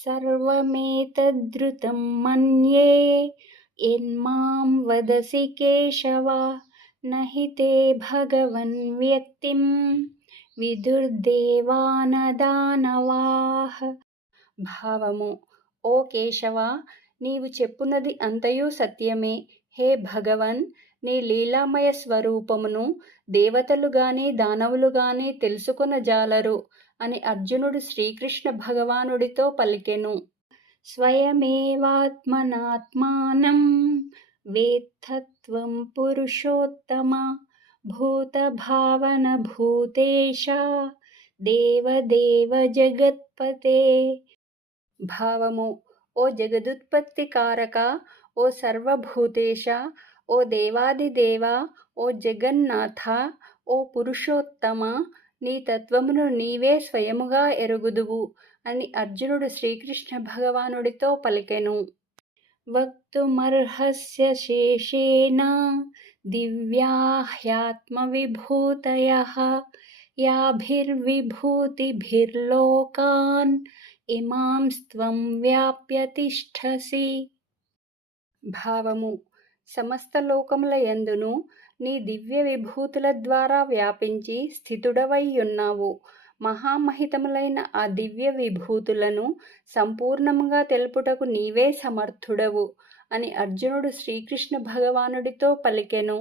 సర్వమేతద్ధృతం మన్యే యన్మాం వదసి కేశవ నహి తే భగవన్ వ్యక్తిం విదుర్దేవానదానవాః. భావము: ఓ కేశవ, నీవు చెప్పున్నది అంతయు సత్యమే. హే భగవన్, నీ లీలామయ స్వరూపమును దేవతలు గాని దానవులు గాని తెలుసుకొనజాలరు అని అర్జునుడు శ్రీకృష్ణ భగవానుడితో పలికెను. స్వయమేవాత్మనాత్మానం వేత్తత్వం పురుషోత్తమ భూతభావన భూతేశ దేవదేవ జగత్పతే. భావము: ఓ జగదుత్పత్తి కారక, ఓ సర్వభూతేశ, ఓ దేవాదిదేవ, ఓ జగన్నాథ, ఓ పురుషోత్తమ, నీ తత్వమును నీవే స్వయముగా ఎరుగుదువు అని అర్జునుడు శ్రీకృష్ణ భగవానుడితో పలికెను. వక్తుమర్హస్య శేషేణ దివ్యా హ్యాత్మవిభూతయః యాభిర్విభూతిభిర్లోకాన్ ఇమాంస్త్వం వ్యాప్య తిష్ఠసి. భావము: సమస్త లోకముల యందును నీ దివ్య విభూతుల ద్వారా వ్యాపించి స్థితుడవైయున్నావు. మహామహితములైన ఆ దివ్య విభూతులను సంపూర్ణముగా తెలుపుటకు నీవే సమర్థుడవు అని అర్జునుడు శ్రీకృష్ణ భగవానుడితో పలికెను.